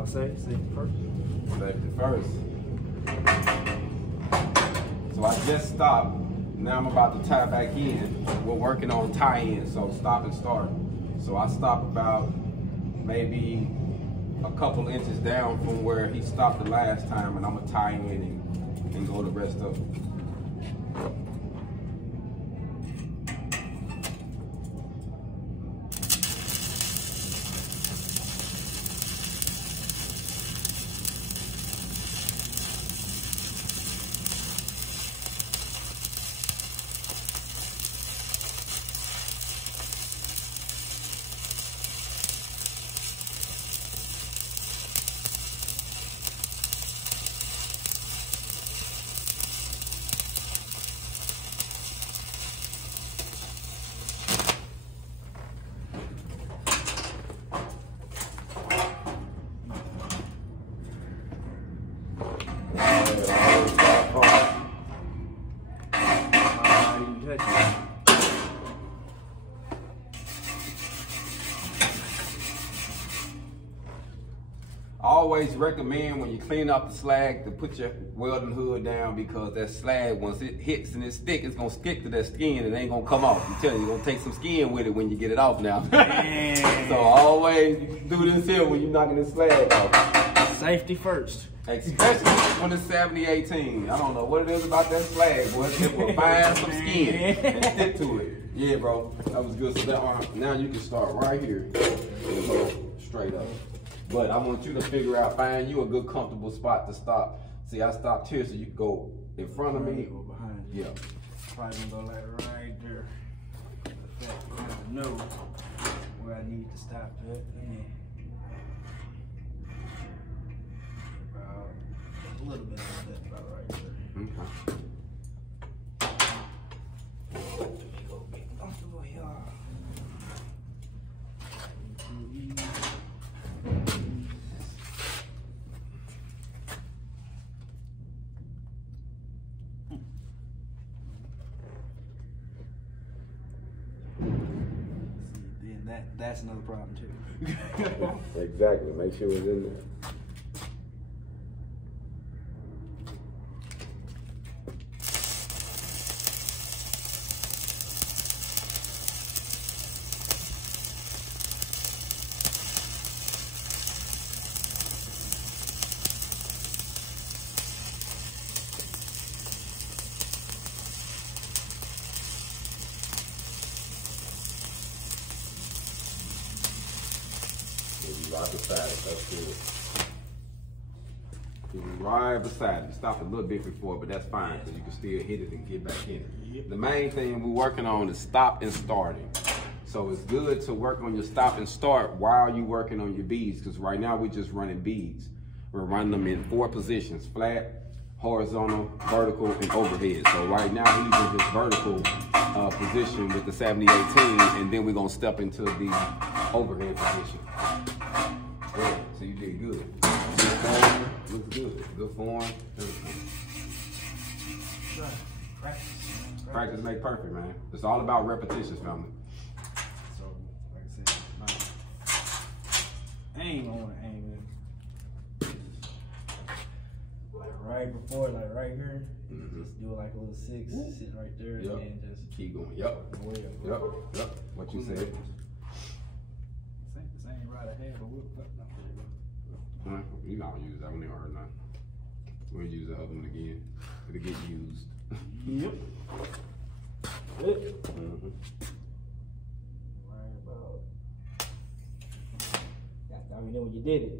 Oh, safety first. Safety first. So I just stopped. Now I'm about to tie back in. We're working on tie-in, so stop and start. So I stopped about maybe a couple inches down from where he stopped the last time, and I'm gonna tie in and go the rest of it. I always recommend when you clean up the slag to put your welding hood down, because that slag, once it hits and it's thick, it's gonna stick to that skin and it ain't gonna come off. I'm telling you, you're gonna take some skin with it when you get it off now. So always do this here when you're knocking this slag off. Safety first. Especially when it's 70-18. I don't know what it is about that slag, boy. It will find some skin and stick to it. Yeah, bro, that was good. So that, now you can start right here and go straight up. But I want you to figure out, find you a good comfortable spot to stop. See, I stopped here so you can go in front of me. Go behind you. Yeah. Probably gonna go like right there. In fact, I don't know where I need to stop at. About a little bit of that, about right there. Okay. Let me go get comfortable here. That's another problem too. Exactly. Make sure it's in there. Right beside it, that's good. Right beside it. Stop a little bit before, but that's fine, because you can still hit it and get back in it. Yep. The main thing we're working on is stop and starting. So it's good to work on your stop and start while you're working on your beads, because right now we're just running beads. We're running them in 4 positions: flat, horizontal, vertical, and overhead. So right now he's in his vertical position with the 70-18, and then we're gonna step into the overhead position. Yeah, so you did good. Good form, looks good. Good form. Practice make perfect, man. It's all about repetitions, family. So, like I said, aim, I want to aim it. Like right before, like right here. Just do it like a little 6, sit right there, and then just keep going. Yep. Yep. What you said. This ain't right ahead, but we'll put you don't use that one, never heard nothing. We'll use the other one again. It'll get used. Yep. Right about. I mean, when you did it.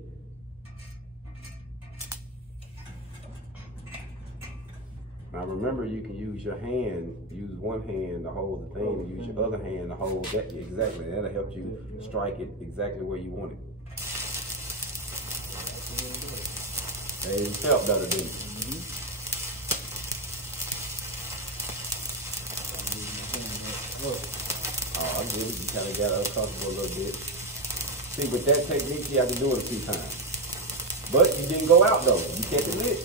Now remember, you can use your hand, use one hand to hold the thing, and use your other hand to hold that. Exactly, that'll help you strike it exactly where you want it. Hey, it felt better, didn't it? Oh, I get it. You kind of got uncomfortable a little bit. See, with that technique, you have to do it a few times. But you didn't go out, though. You kept it lit.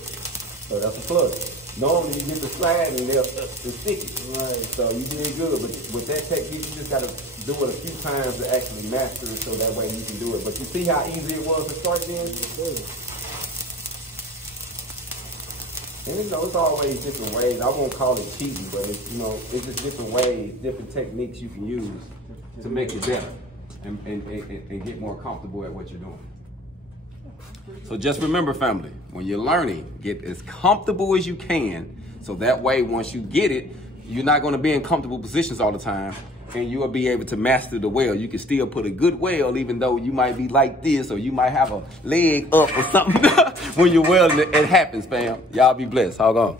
So that's a plus. Normally you get the slide and they'll stick it. Right. So you did good, but with that technique, you just gotta do it a few times to actually master it, so that way you can do it. But you see how easy it was to start then? And you know, it's always different ways. I won't call it cheating, but it's, you know, it's just different ways, different techniques you can use to make it better and get more comfortable at what you're doing. So just remember, family, when you're learning, get as comfortable as you can, so that way once you get it, you're not going to be in comfortable positions all the time, and you will be able to master the weld. You can still put a good weld, even though you might be like this, or you might have a leg up or something. When you're welding, it happens, fam. Y'all be blessed. Hold on.